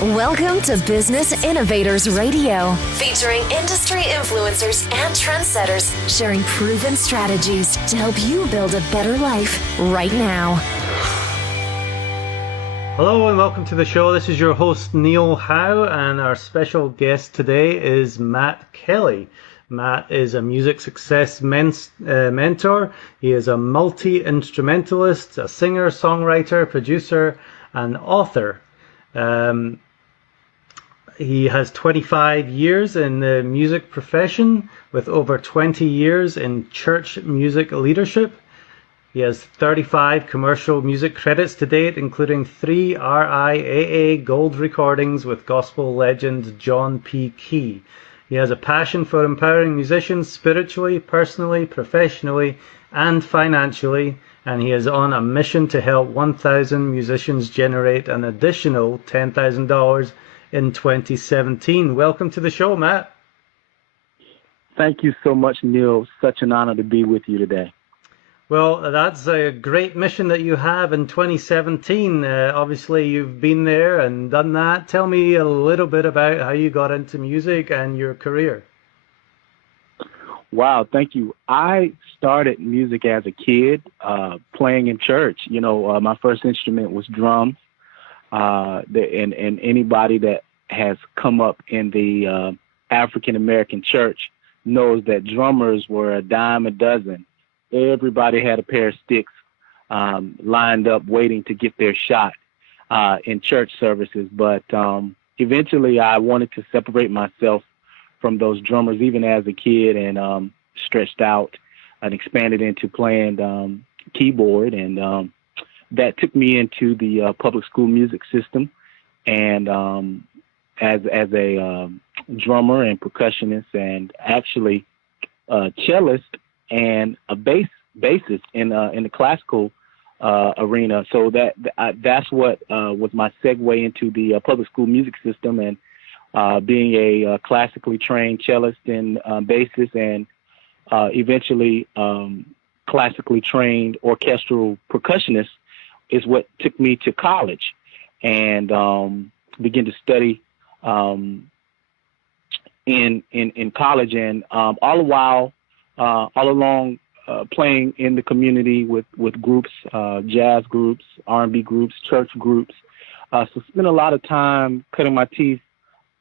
Welcome to Business Innovators Radio, featuring industry influencers and trendsetters sharing proven strategies to help you build a better life right now. Hello and welcome to the show. This is your host Neil Howe, and our special guest today is Matt Kelly. Matt is a music success mentor. He is a multi-instrumentalist, a singer, songwriter, producer, and author. He has 25 years in the music profession with over 20 years in church music leadership. He has 35 commercial music credits to date, including 3 RIAA gold recordings with gospel legend John P. Key. He has a passion for empowering musicians spiritually, personally, professionally, and financially, and he is on a mission to help 1,000 musicians generate an additional $10,000 in 2017. Welcome to the show, Matt. Thank you so much, Neil. Such an honor to be with you today. Well, that's a great mission that you have in 2017. Obviously, you've been there and done that. Tell me a little bit about how you got into music and your career. Wow, thank you. I started music as a kid, playing in church. My first instrument was drums. And anybody that has come up in the African-American church knows that drummers were a dime a dozen. Everybody had a pair of sticks lined up waiting to get their shot in church services. But eventually I wanted to separate myself from those drummers, even as a kid, and stretched out and expanded into playing keyboard. And that took me into the public school music system. And as a drummer and percussionist, and actually cellist, and a bassist in the classical arena. So that's what was my segue into the public school music system, and being a classically trained cellist and bassist, and eventually classically trained orchestral percussionist is what took me to college, and began to study in college, and all the while. All along playing in the community with groups, jazz groups, R&B groups, church groups. So spent a lot of time cutting my teeth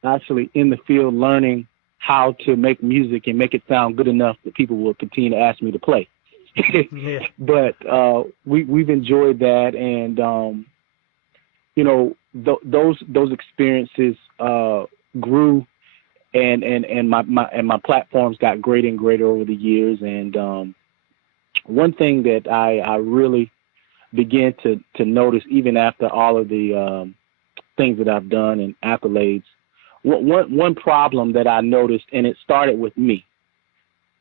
actually in the field, learning how to make music and make it sound good enough that people will continue to ask me to play. Yeah. But we've enjoyed that, and those experiences grew. And my platforms got greater and greater over the years. And one thing that I really began to notice, even after all of the things that I've done and accolades, one problem that I noticed, and it started with me,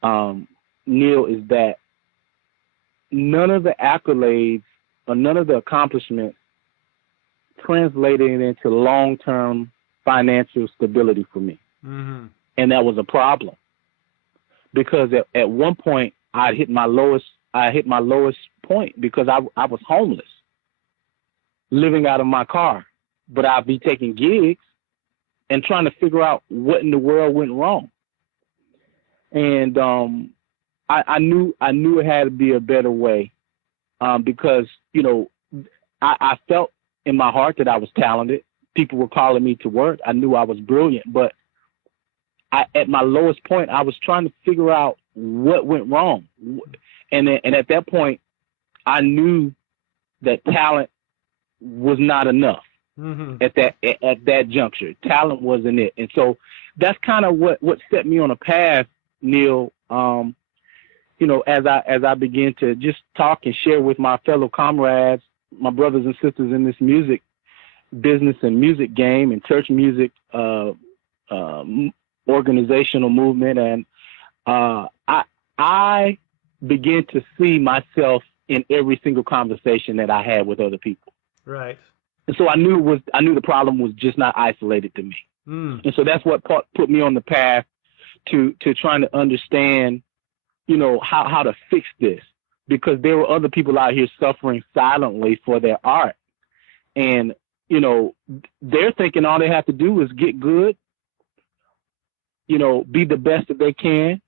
Neil, is that none of the accolades or none of the accomplishments translated into long-term financial stability for me. Mm-hmm. And that was a problem, because at one point I hit my lowest point, because I was homeless, living out of my car, but I'd be taking gigs and trying to figure out what in the world went wrong. And I knew it had to be a better way, because I felt in my heart that I was talented. People were calling me to work. I knew I was brilliant, but at my lowest point, I was trying to figure out what went wrong. And at that point, I knew that talent was not enough. Mm-hmm. At that juncture. Talent wasn't it. And so that's kind of what set me on a path, Neil, as I began to just talk and share with my fellow comrades, my brothers and sisters in this music business and music game and church music organizational movement, and I began to see myself in every single conversation that I had with other people. Right. And so I knew the problem was just not isolated to me. Mm. And so that's what put me on the path to trying to understand, how to fix this, because there were other people out here suffering silently for their art. And you know, they're thinking all they have to do is get good, you know, be the best that they can,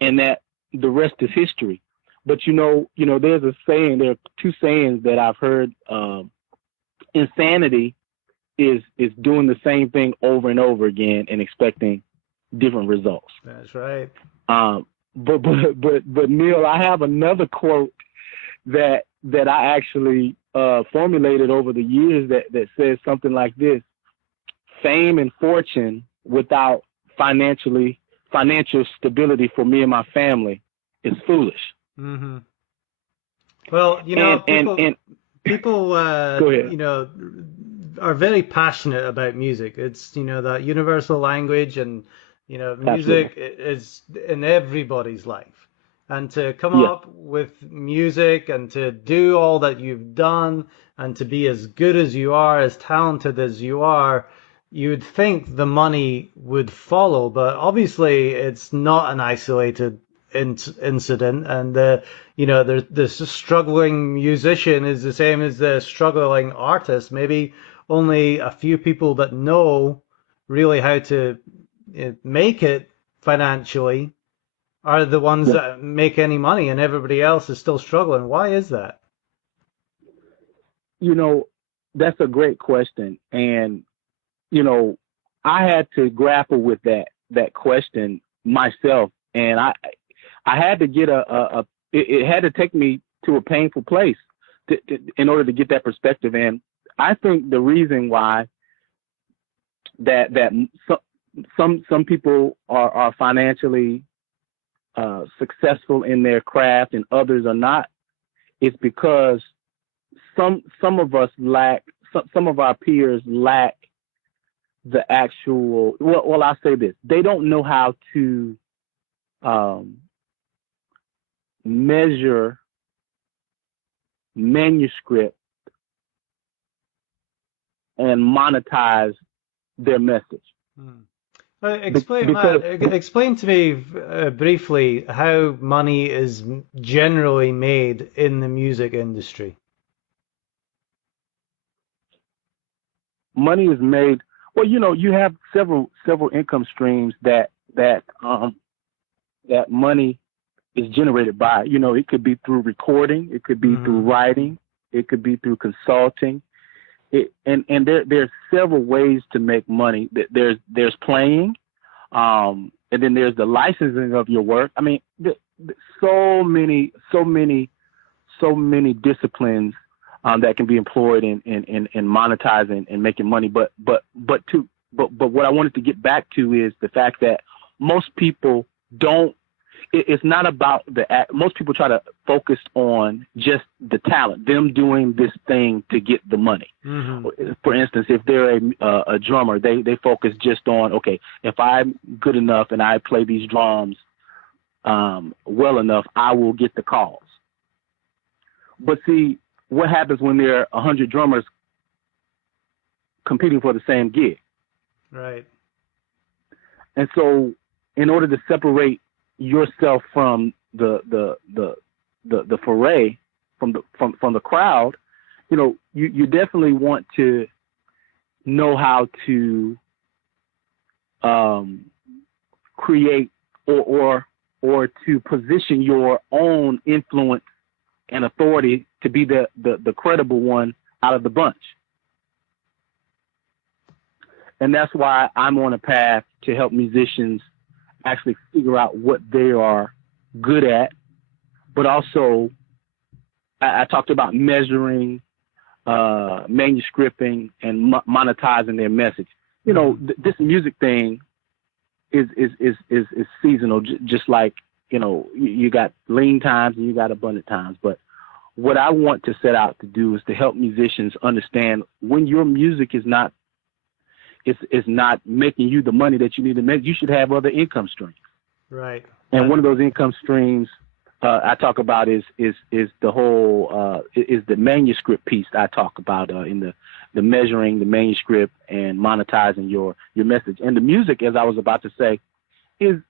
and that the rest is history. But you know, there's a saying. There are two sayings that I've heard. Insanity is doing the same thing over and over again and expecting different results. That's right. But Neil, I have another quote that I actually formulated over the years that says something like this: fame and fortune without financial stability for me and my family is foolish. Mm-hmm. Well, you know, people you know, are very passionate about music. It's, you know, that universal language, and, you know, music is in everybody's life. And to come up with music and to do all that you've done and to be as good as you are, as talented as you are, you'd think the money would follow, but obviously it's not an isolated incident. And you know, the struggling musician is the same as the struggling artist. Maybe only a few people that know really how to make it financially are the ones that make any money, and everybody else is still struggling. Why is that? You know, that's a great question. And, you know, I had to grapple with that question myself. And I had to get it had to take me to a painful place in order to get that perspective. And I think the reason why that some people are financially successful in their craft and others are not is because some of us lack, some of our peers lack the actual, well, I'll say this: they don't know how to measure manuscript and monetize their message. Explain to me briefly how money is generally made in the music industry. Money is made. Well, you know, you have several income streams that money is generated by. You know, it could be through recording, it could be through writing, it could be through consulting. And there's several ways to make money. There's playing, and then there's the licensing of your work. I mean, so many disciplines that can be employed in monetizing and making money. But what I wanted to get back to is the fact that most people don't. It's not about most people try to focus on just the talent, them doing this thing to get the money. Mm-hmm. For instance, if they're a drummer, they focus just on, okay, if I'm good enough and I play these drums well enough, I will get the calls. But see, what happens when there are 100 drummers competing for the same gig? Right. And so in order to separate yourself from the foray, from the crowd, you know, you definitely want to know how to create or to position your own influence and authority to be the credible one out of the bunch. And that's why I'm on a path to help musicians actually figure out what they are good at, but also I talked about measuring, manuscripting, and monetizing their message. You know, this music thing is seasonal, just like, you know, you got lean times and you got abundant times. But what I want to set out to do is to help musicians understand when your music is not making you the money that you need to make, you should have other income streams. Right. And one of those income streams I talk about is the whole is the manuscript piece I talk about in the measuring the manuscript and monetizing your message. And the music, as I was about to say, is,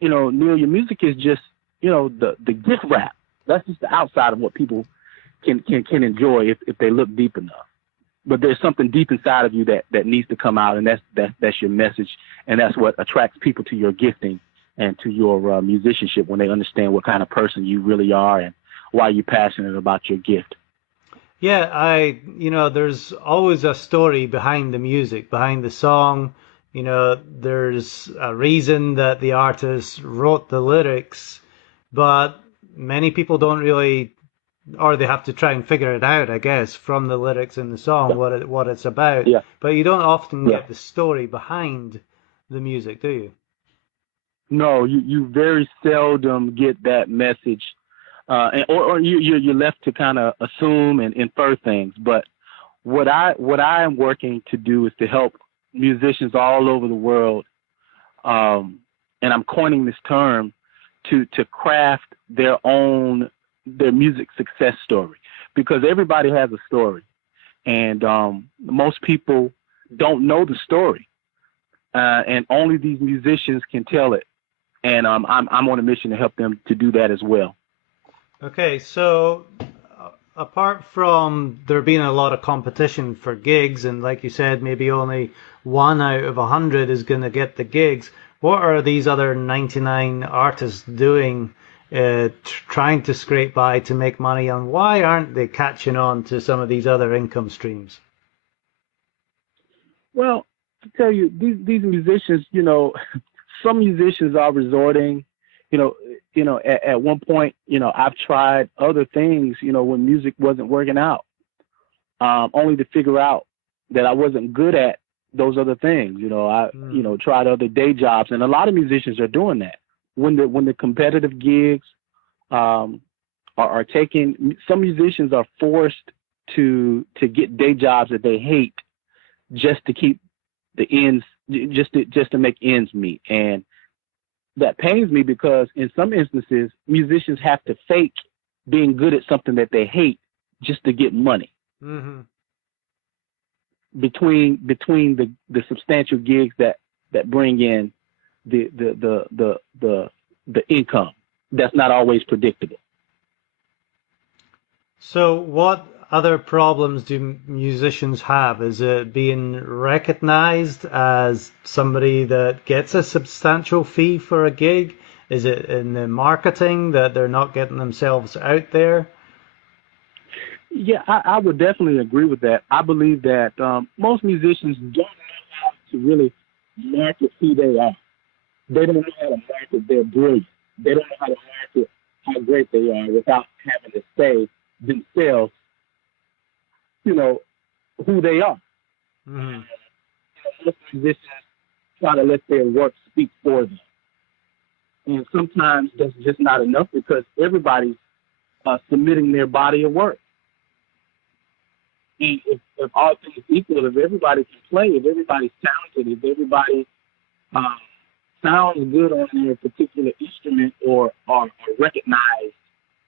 you know, Neil, your music is just, you know, the gift wrap. That's just the outside of what people can enjoy if they look deep enough. but there's something deep inside of you that needs to come out, and that's your message, and that's what attracts people to your gifting and to your musicianship, when they understand what kind of person you really are and why you're passionate about your gift. Yeah, there's always a story behind the music, behind the song. There's a reason that the artist wrote the lyrics, but many people don't really, or they have to try and figure it out, I guess, from the lyrics in the song, Yeah. what it's about. Yeah. But you don't often Yeah. get the story behind the music, do you? No, you very seldom get that message, or you're left to kind of assume and infer things. But what I am working to do is to help musicians all over the world, and I'm coining this term to craft their music success story, because everybody has a story, and most people don't know the story, and only these musicians can tell it. And I'm on a mission to help them to do that as well. Okay, so apart from there being a lot of competition for gigs, and like you said, maybe only 1 out of 100 is going to get the gigs, what are these other 99 artists doing, trying to scrape by to make money, and why aren't they catching on to some of these other income streams? Well, to tell you, these musicians, some musicians are resorting, at one point, I've tried other things, when music wasn't working out, only to figure out that I wasn't good at those other things. I tried other day jobs, and a lot of musicians are doing that. When the competitive gigs are taken, some musicians are forced to get day jobs that they hate just to keep the ends, just to make ends meet. And that pains me, because in some instances, musicians have to fake being good at something that they hate just to get money. Mm-hmm. Between the substantial gigs that bring in the income, that's not always predictable. So what other problems do musicians have? Is it being recognized as somebody that gets a substantial fee for a gig? Is it in the marketing that they're not getting themselves out there? Yeah, I would definitely agree with that. I believe that most musicians don't know how to really market who they are. They don't know how to market their brilliance. They don't know how to market how great they are without having to say themselves, who they are. Mm-hmm. Most musicians try to let their work speak for them. And sometimes that's just not enough, because everybody's submitting their body of work. And if all things equal, if everybody can play, if everybody's talented, if everybody sounds good on their particular instrument, or are recognized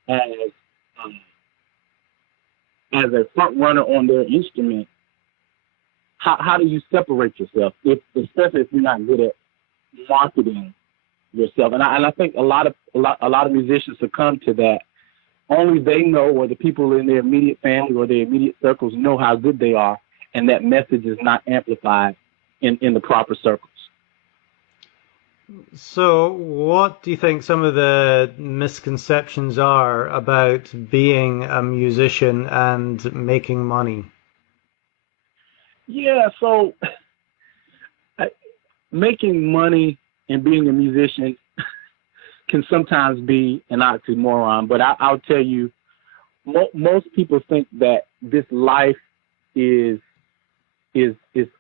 as a front runner on their instrument, how do you separate yourself, especially if you're not good at marketing yourself? And I think a lot of musicians succumb to that. Only they know, or the people in their immediate family or their immediate circles know how good they are, and that message is not amplified in the proper circles. So what do you think some of the misconceptions are about being a musician and making money? Yeah, so making money and being a musician can sometimes be an oxymoron, but I'll tell you, most people think that this life is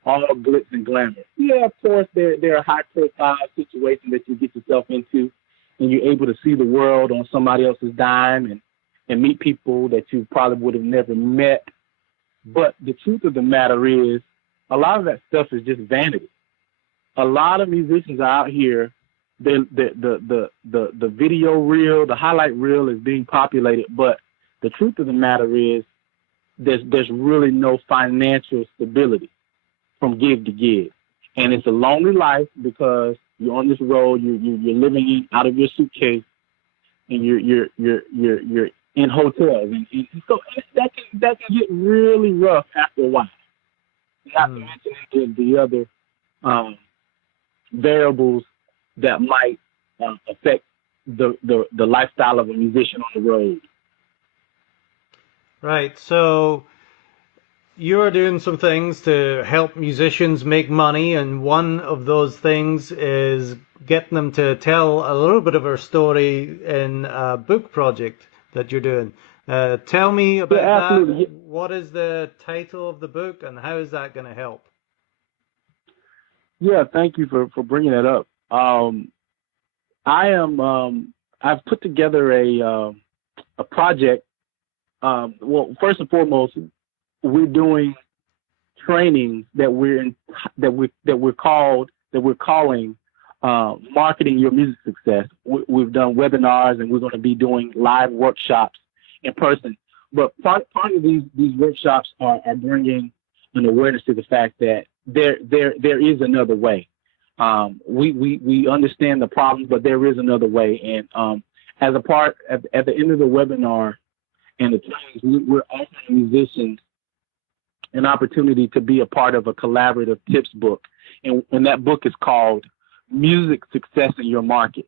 all glitz and glamour. Yeah, of course, there are high-profile situations that you get yourself into, and you're able to see the world on somebody else's dime and meet people that you probably would have never met. But the truth of the matter is, a lot of that stuff is just vanity. A lot of musicians are out here. The video reel, the highlight reel is being populated, but the truth of the matter is, there's really no financial stability from gig to gig, and it's a lonely life, because you're on this road, you're living out of your suitcase, and you're in hotels, and so that can get really rough after a while. not to mention any of the other variables that might affect the lifestyle of a musician on the road. Right. So you're doing some things to help musicians make money, and one of those things is getting them to tell a little bit of their story in a book project that you're doing. Tell me about that. What is the title of the book, and how is that going to help? Yeah, thank you for bringing that up. I've put together a project. Well, first and foremost, we're doing trainings that we're calling marketing your music success. We've done webinars, and we're going to be doing live workshops in person. But part of these workshops are bringing an awareness to the fact that there is another way. We understand the problems, but there is another way. And as a part at the end of the webinar and the trainings, we're offering musicians an opportunity to be a part of a collaborative tips book. And that book is called Music Success in Your Market.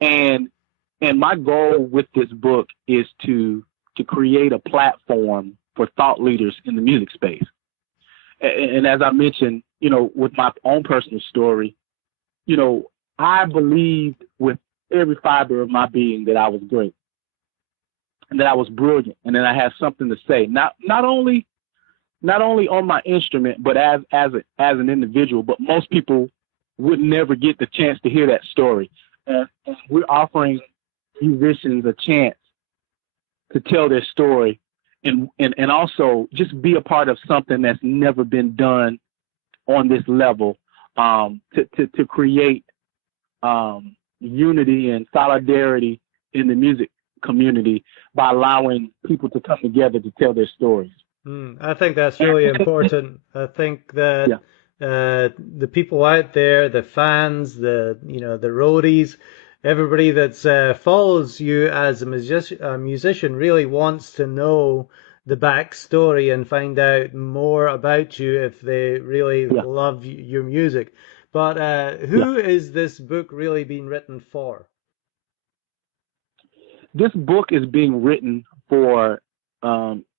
And my goal with this book is to create a platform for thought leaders in the music space. And as I mentioned, with my own personal story, I believed with every fiber of my being that I was great and that I was brilliant and that I had something to say, not only on my instrument, but as an individual. But most people would never get the chance to hear that story. And we're offering musicians a chance to tell their story and also just be a part of something that's never been done on this level, to create unity and solidarity in the music community by allowing people to come together to tell their stories. I think that's really important. I think that the people out there, the fans, the roadies, everybody that follows you as a musician really wants to know the backstory and find out more about you if they really love your music. But who is this book really being written for? This book is being written for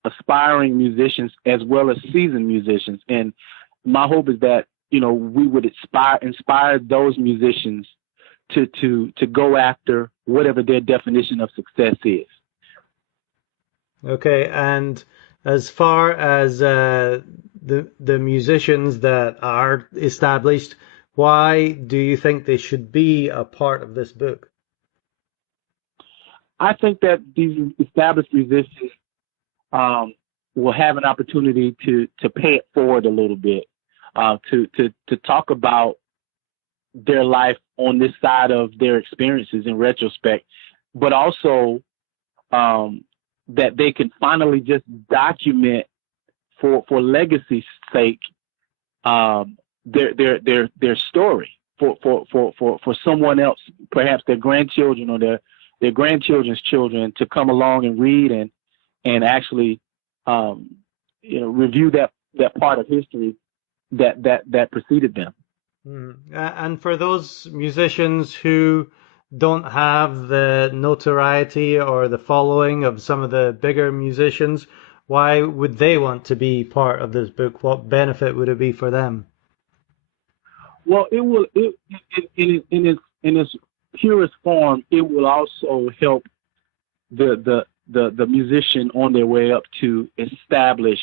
aspiring musicians as well as seasoned musicians. And my hope is that, we would inspire those musicians to go after whatever their definition of success is. Okay, and as far as the musicians that are established, why do you think they should be a part of this book? I think that these established musicians will have an opportunity to pay it forward a little bit, to talk about their life on this side of their experiences in retrospect, but also that they can finally just document for legacy's sake their story for someone else, perhaps their grandchildren or their grandchildren's children, to come along and read and actually review that part of history that preceded them. And for those musicians who don't have the notoriety or the following of some of the bigger musicians, why would they want to be part of this book? What benefit would it be for them? Well, in its purest form, it will also help the musician on their way up to establish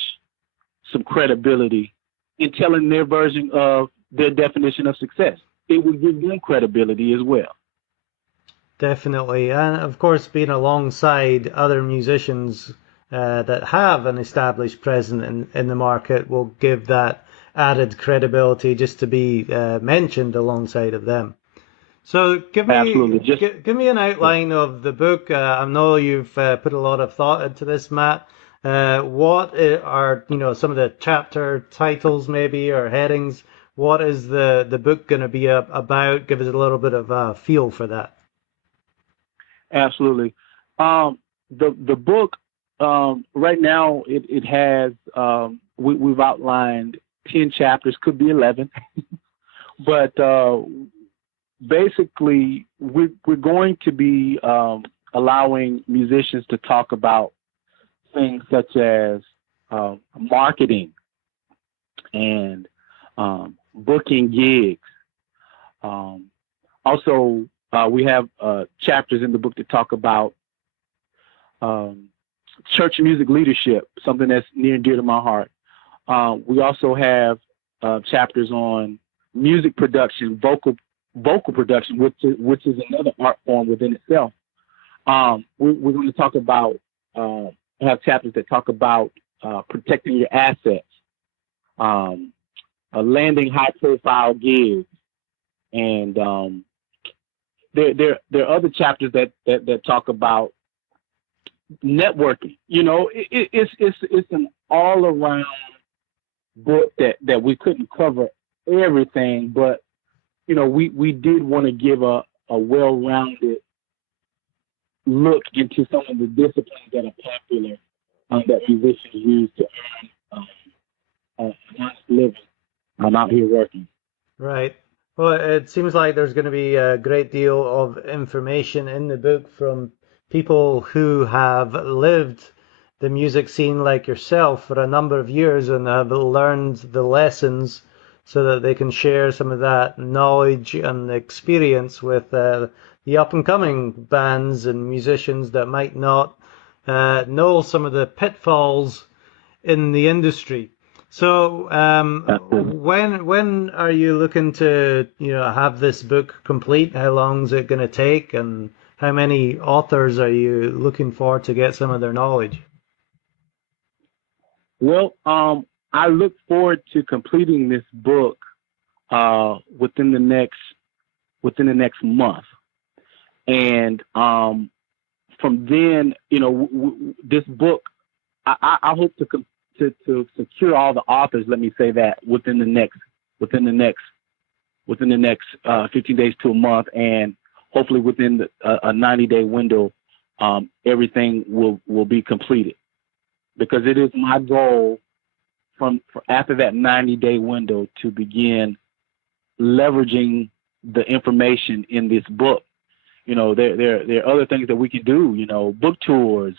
some credibility in telling their version of their definition of success. It will give them credibility as well. Definitely. And of course, being alongside other musicians that have an established presence in the market will give that added credibility just to be mentioned alongside of them. So give me an outline of the book. I know you've put a lot of thought into this, Matt. What are some of the chapter titles maybe or headings? What is the book going to be about? Give us a little bit of a feel for that. Absolutely. The book right now it has we've outlined 10 chapters, could be 11. But basically, we're going to be allowing musicians to talk about things such as marketing and booking gigs. Also, we have chapters in the book that talk about church music leadership, something that's near and dear to my heart. We also have chapters on music production, vocal production, which is another art form within itself. We're going to talk about have chapters that talk about protecting your assets, landing high-profile gigs, and there are other chapters that talk about networking. You know, it's an all-around book that we couldn't cover everything, but you know, we did want to give a well-rounded look into some of the disciplines that are popular that musicians use to earn a honest living. I'm out here working. Right. Well, it seems like there's going to be a great deal of information in the book from people who have lived the music scene like yourself for a number of years and have learned the lessons so that they can share some of that knowledge and experience with the up-and-coming bands and musicians that might not know some of the pitfalls in the industry. So when are you looking to have this book complete? How long is it going to take, and how many authors are you looking for to get some of their knowledge? Well, I look forward to completing this book within the next month, and from then, this book, I hope to secure all the authors. Let me say that within the next 15 days to a month, and hopefully within a 90-day window, everything will be completed. Because it is my goal from after that 90-day window to begin leveraging the information in this book. There are other things that we can do, book tours,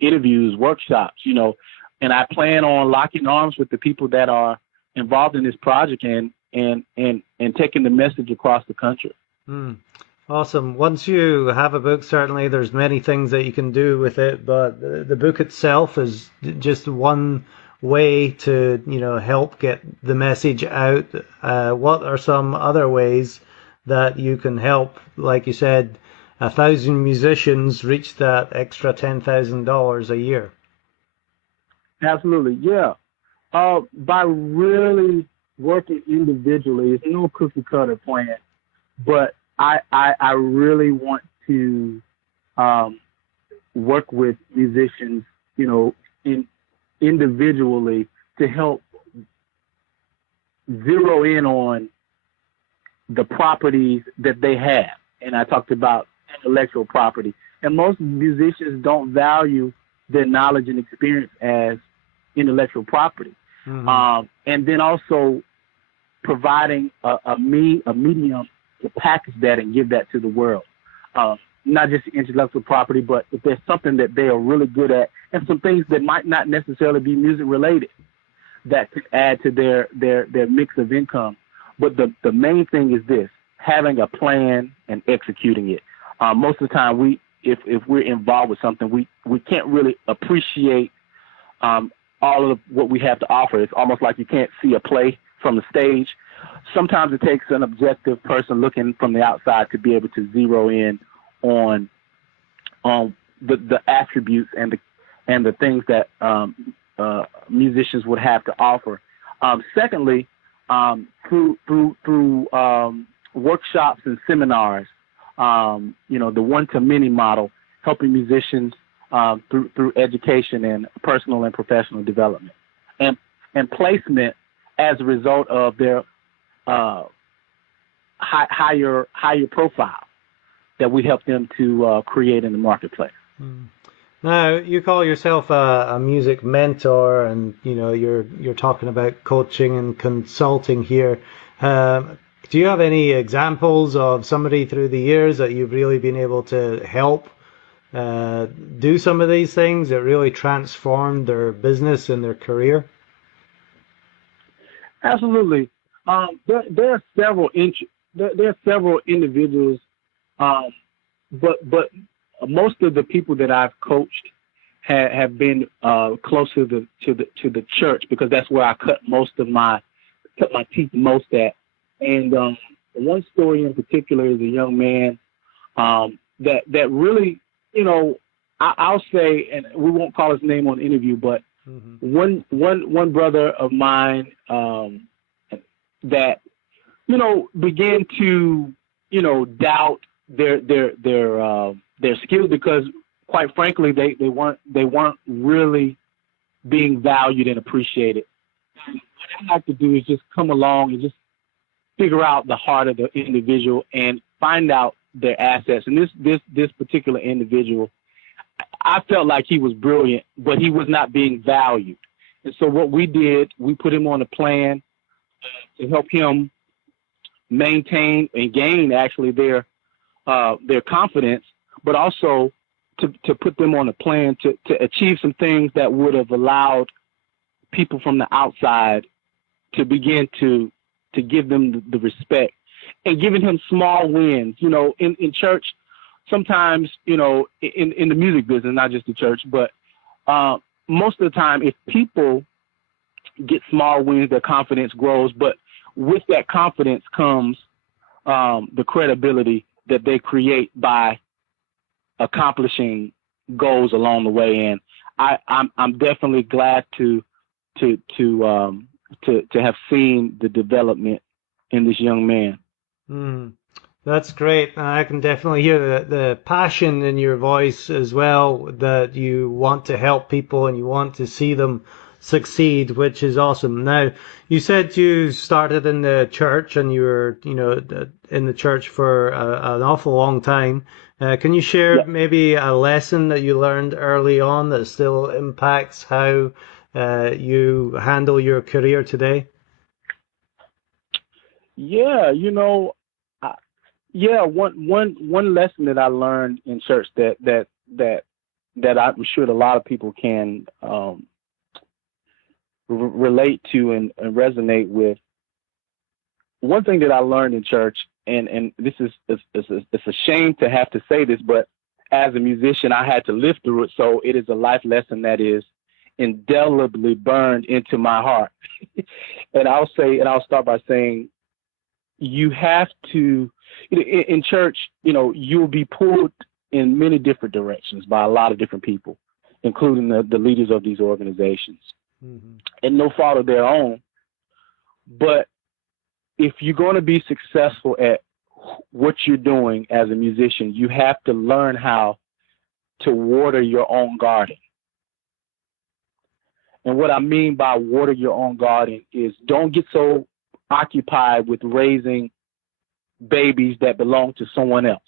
interviews, workshops, and I plan on locking arms with the people that are involved in this project and taking the message across the country. Awesome. Once you have a book, certainly there's many things that you can do with it, but the book itself is just one way to, help get the message out. What are some other ways that you can help, like you said, 1,000 musicians reach that extra $10,000 a year? Absolutely, yeah. By really working individually, it's no cookie cutter plan, but I really want to work with musicians, individually to help zero in on the properties that they have. And I talked about intellectual property. And most musicians don't value their knowledge and experience as intellectual property. Mm-hmm. And then also providing a medium to package that and give that to the world. Not just intellectual property, but if there's something that they are really good at and some things that might not necessarily be music related that could add to their mix of income. But the main thing is this: having a plan and executing it. Most of the time, if we're involved with something, we can't really appreciate all of what we have to offer. It's almost like you can't see a play from the stage. Sometimes it takes an objective person looking from the outside to be able to zero in on the attributes and the things that musicians would have to offer. Secondly, through workshops and seminars, the one-to-many model, helping musicians through education and personal and professional development, and placement as a result of their higher profile that we help them to create in the marketplace. Now, you call yourself a music mentor, and you're talking about coaching and consulting here. Do you have any examples of somebody through the years that you've really been able to help do some of these things that really transformed their business and their career? Absolutely. There are several individuals, um, but most of the people that I've coached have been close to the church, because that's where I cut my teeth most at. And one story in particular is a young man that really, I'll say, and we won't call his name on the interview, but one brother of mine that began to doubt their skills, because quite frankly they weren't really being valued and appreciated. And what I like to do is just come along and just figure out the heart of the individual and find out their assets. And this particular individual, I felt like he was brilliant, but he was not being valued. And so what we did, we put him on a plan to help him maintain and gain actually their confidence, but also to put them on a plan to achieve some things that would have allowed people from the outside to begin to give them the respect, and giving him small wins. In church, sometimes, in the music business, not just the church, but most of the time, if people get small wins, their confidence grows. But with that confidence comes the credibility that they create by accomplishing goals along the way. And I'm definitely glad to have seen the development in this young man. That's great. I can definitely hear the passion in your voice as well, that you want to help people and you want to see them succeed, which is awesome. Now, you said you started in the church and you were, in the church for an awful long time. Can you share maybe a lesson that you learned early on that still impacts how you handle your career today? Yeah, one lesson that I learned in church that I'm sure a lot of people can relate to and resonate with. One thing that I learned in church, and this is it's a shame to have to say this, but as a musician, I had to live through it. So it is a life lesson that is indelibly burned into my heart. And I'll start by saying, you have to, in church, you'll be pulled in many different directions by a lot of different people, including the leaders of these organizations, and no fault of their own. But if you're going to be successful at what you're doing as a musician, you have to learn how to water your own garden. And what I mean by water your own garden is, don't get so occupied with raising babies that belong to someone else,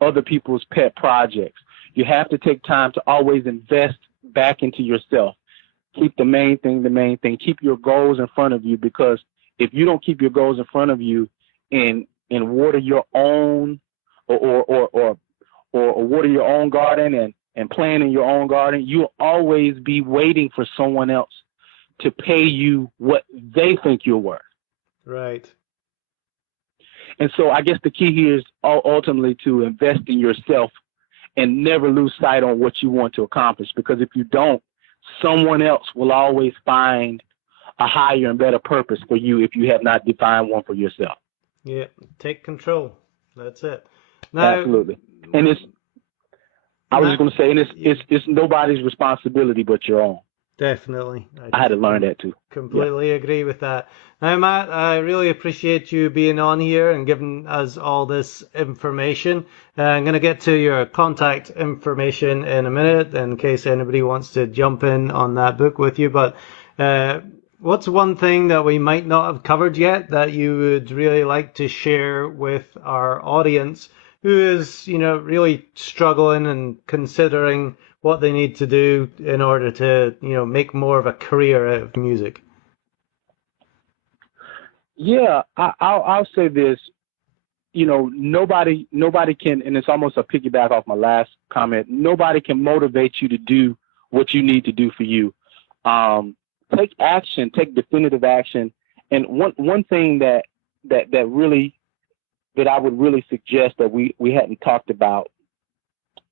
other people's pet projects. You have to take time to always invest back into yourself. Keep the main thing the main thing. Keep your goals in front of you, because if you don't keep your goals in front of you and water your own or water your own garden and plant in your own garden, you'll always be waiting for someone else to pay you what they think you're worth. Right. And so I guess the key here is ultimately to invest in yourself and never lose sight on what you want to accomplish, because if you don't, someone else will always find a higher and better purpose for you if you have not defined one for yourself. Yeah, take control. That's it. Now, absolutely. And I was just going to say, and it's nobody's responsibility but your own. Definitely. I had to learn that too. Completely agree with that. Now, Matt, I really appreciate you being on here and giving us all this information. I'm going to get to your contact information in a minute in case anybody wants to jump in on that book with you. But what's one thing that we might not have covered yet that you would really like to share with our audience who is, really struggling and considering what they need to do in order to, make more of a career out of music? Yeah, I'll say this. Nobody can, and it's almost a piggyback off my last comment. Nobody can motivate you to do what you need to do for you. Take action, take definitive action. And one thing that I would really suggest that we hadn't talked about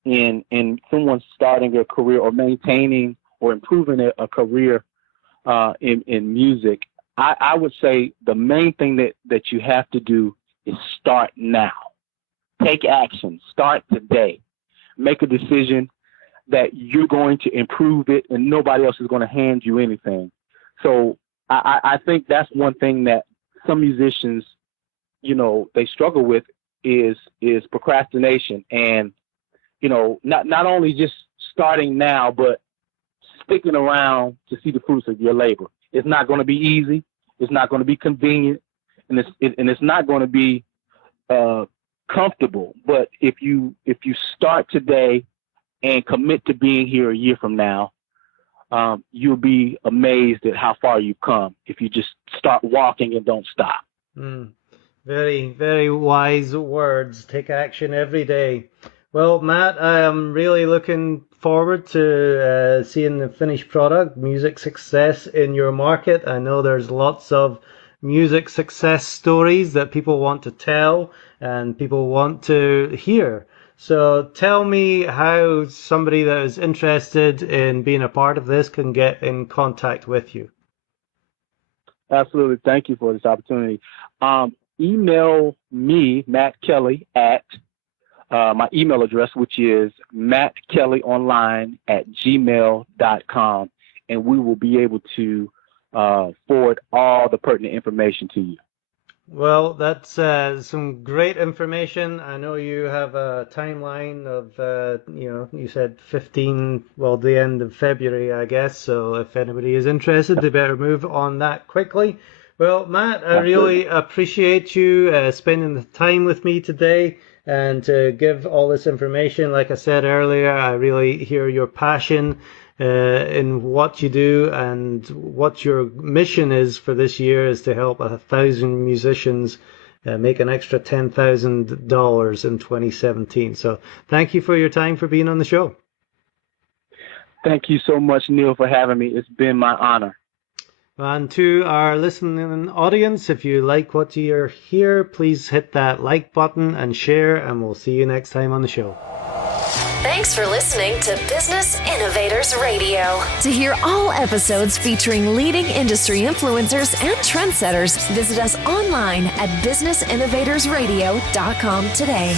in someone starting a career or maintaining or improving a career in music, I would say the main thing that you have to do is start now. Take action. Start today. Make a decision that you're going to improve it and nobody else is going to hand you anything. So I think that's one thing that some musicians, they struggle with is procrastination, and, not only just starting now, but sticking around to see the fruits of your labor. It's not going to be easy. It's not going to be convenient, and it's not going to be comfortable. But if you start today and commit to being here a year from now, you'll be amazed at how far you've come if you just start walking and don't stop. Very, very wise words. Take action every day. Well, Matt, I am really looking forward to seeing the finished product, music success in your market. I know there's lots of music success stories that people want to tell and people want to hear. So tell me how somebody that is interested in being a part of this can get in contact with you. Absolutely. Thank you for this opportunity. Email me, Matt Kelly, at my email address, which is mattkellyonline@gmail.com, and we will be able to forward all the pertinent information to you. Well, that's some great information. I know you have a timeline of, you said 15, the end of February, I guess. So if anybody is interested, they better move on that quickly. Well, Matt, I really appreciate you spending the time with me today and to give all this information. Like I said earlier, I really hear your passion in what you do, and what your mission is for this year is to help 1,000 musicians make an extra $10,000 in 2017. So thank you for your time, for being on the show. Thank you so much, Neil, for having me. It's been my honor. And to our listening audience, if you like what you hear, please hit that like button and share, and we'll see you next time on the show. Thanks for listening to Business Innovators Radio. To hear all episodes featuring leading industry influencers and trendsetters, visit us online at businessinnovatorsradio.com today.